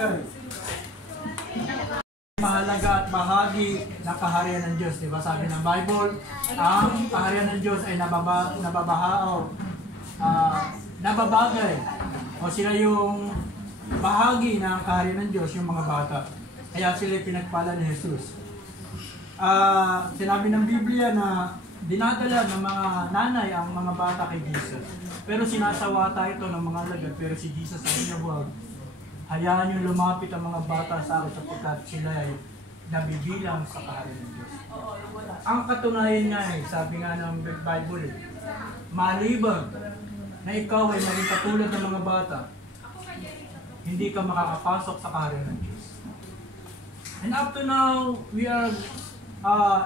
bagay. Mahalaga at bahagi ng kaharian ng Diyos. Diba? Sabi ng Bible, ang kaharian ng Diyos ay nababagay. O sila yung bahagi ng kaharian ng Diyos, yung mga bata. Kaya sila pinagpala ni Jesus. Sinabi ng Biblia na dinadala ng mga nanay ang mga bata kay Jesus. Pero sinasawata ito ng mga alagad. Pero si Jesus ay niya, hayaan yung lumapit ang mga bata sa akin sapagkat sila ay nabibilang sa kaharian ng Diyos. Ang katunayan nga sabi nga ng Bible, maliban na ikaw ay maging katulad ng mga bata, hindi ka makakapasok sa kaharian ng Diyos. And up to now, we are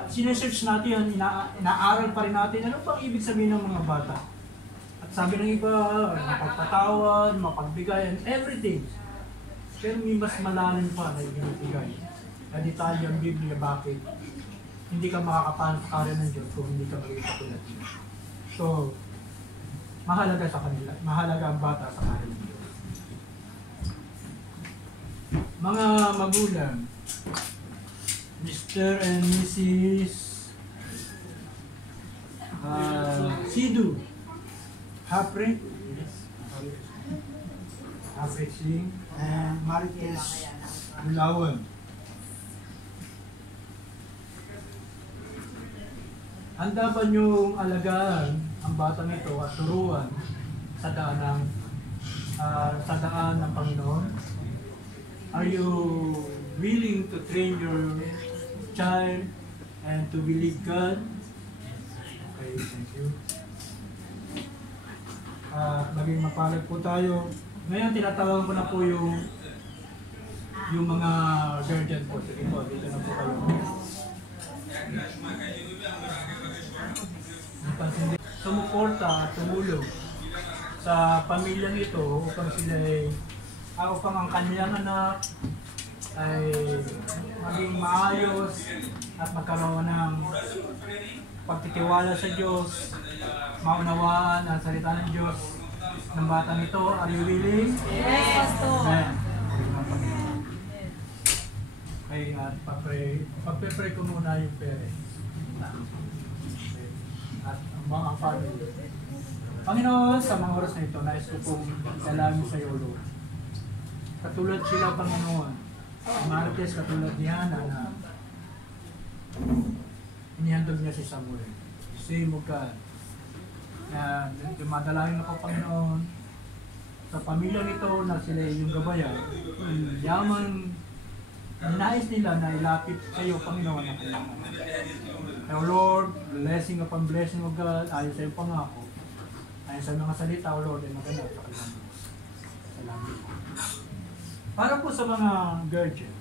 sinesearch natin, inaaral pa rin natin, ano pang ibig sabihin ng mga bata? At sabi ng iba, mapagpatawad, mapagbigay, and everything. Pero may mas malalim pa na ibinibigay. Na detalye ang Biblia, bakit hindi ka makakapasok sa kaharian ng Diyos kung hindi ka maging katulad niya. So, mahalaga sa kanila, mahalaga ang bata sa kaharian ng Diyos. Mga magulang, Mr. and Mrs. Sidu Hapre Singh and Marites Bulawan. Handa ba niyong alagaan ang batang ito at turuan sa daan ng Panginoon? Are you willing to train your child and to believe God? Okay, thank you. Maging mapalad po tayo. Ngayon, tinatawag ko na po yung mga guardian po. Sige po, dito na po kayo. Sumuporta at tumulong sa pamilyang ito upang sila upang ang kanilang anak ay maging maayos at magkaroon ng pagtitiwala sa Diyos, maunawaan ang salita ng Diyos ng batang ito. Are you willing? Yes, Pastor. Amen. Okay, at pagpe-pray ko muna yung parents. At ang mga family. Panginoon, sa mga oras na ito, nais ko pong dalangin sa iyo, Lord. Katulad sila, Panginoon, Martes, katulad ni Hana na inihandog niya si Samuel. Same mo God. Na dumadalangin ako, Panginoon, sa pamilyang ito na sila yung gabayan, yaman, nais nila na ilapit sa iyo, Panginoon, na kailangan. Kaya, Lord, blessing upon blessing of God, ayon sa iyong pangako, ayon sa mga salita, O Lord, ay maganap sa kailangan. Salamat. Para po sa mga guardian,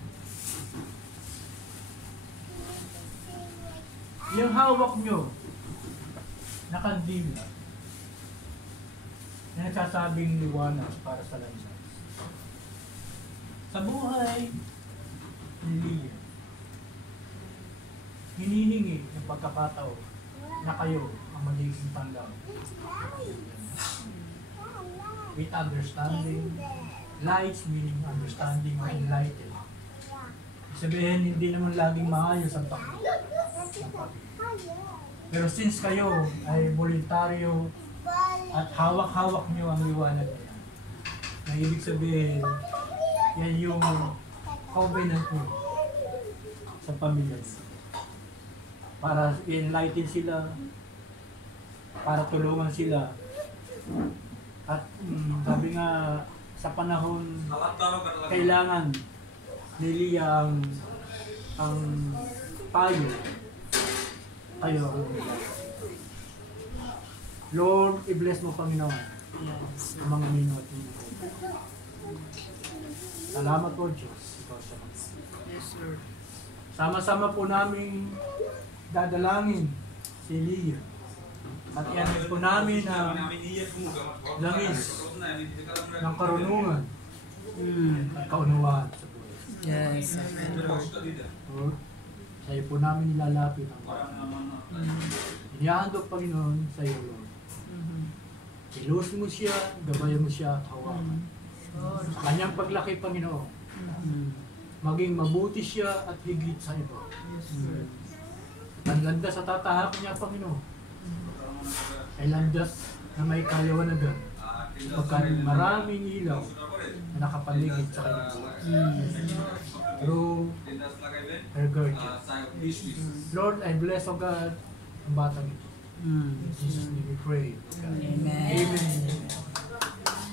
yung hawak nyo na kandila na nagsasabing liwanag para sa landas. Sa buhay ni Leah, hinihingi ng pagkakataon na kayo ang magiging tanggaw. With understanding, lights meaning understanding or enlightened. Sabihin, hindi naman laging maayos ang pag-ibig. Pero since kayo ay voluntaryo at hawak-hawak nyo ang liwanag niya, na ibig sabihin, yan yung covenant mo sa pamilya. Para enlighten sila, para tulungan sila. At sabi nga, sa panahon kailangan ni Leah ang payo kayo. Lord, i-bless mo, Panginoon, ang mga minot. Salamat po, Diyos. Yes, Lord. Sama-sama po namin dadalangin si Leah. At ianin po namin ang langis ng karunungan at kaunawaan sa buhay. Yes. Lord, sa iyo po namin nilalapit ang inihandog, Panginoon, sa iyo, Lord. Ilus mo siya, gabayan mo siya, hawakan. Sa kanyang paglaki, Panginoon, Maging mabuti siya at higit sa iba. Ang landas sa tatahakin niya, Panginoon, ay landas na may kaliwanagan. Pagkat maraming ilaw na nakapaligid sa kanya. Through her guardian. Lord, I bless, O God, ang batang ito. In Jesus' name we pray. Amen. Amen.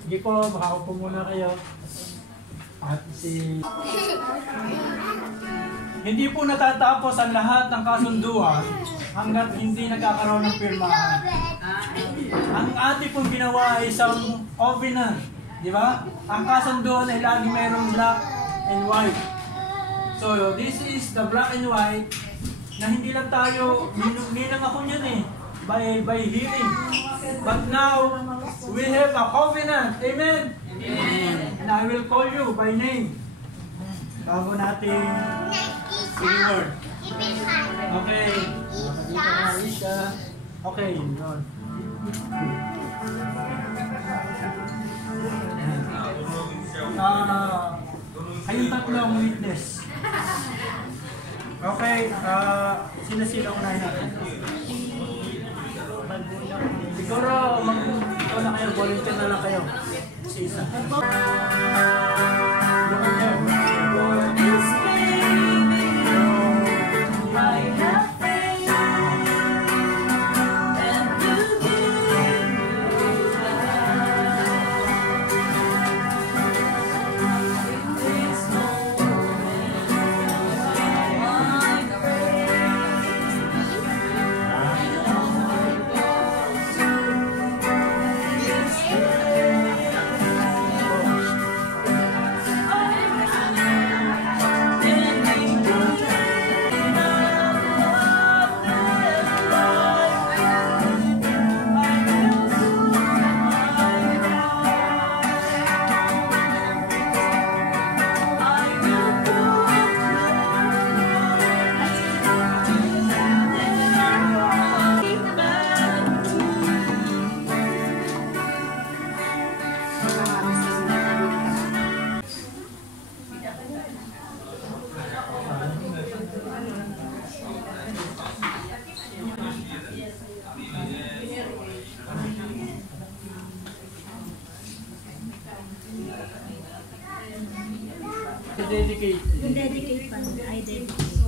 Sige po, makaupo muna kayo. At hindi po natatapos ang lahat ng kasunduan hanggat hindi nagkakaroon ng pirmahan. Ang ating pong ginawa ay isang covenant, di ba? Ang kasunduan ay lagi mayroong black and white. So, this is the black and white na hindi lang tayo, ninang ako niyan eh, by hearing. But now, we have a covenant. Amen? Amen. And I will call you by name. Bago natin i-word. Okay. Alicia. Okay, yun. Kayong tatlong witness. Okay, sino-sino unahin natin? Siguro, ikaw na kayo, volunteer na lang kayo. Isa. Dedicate. Yung dedicate pa, I dedicate.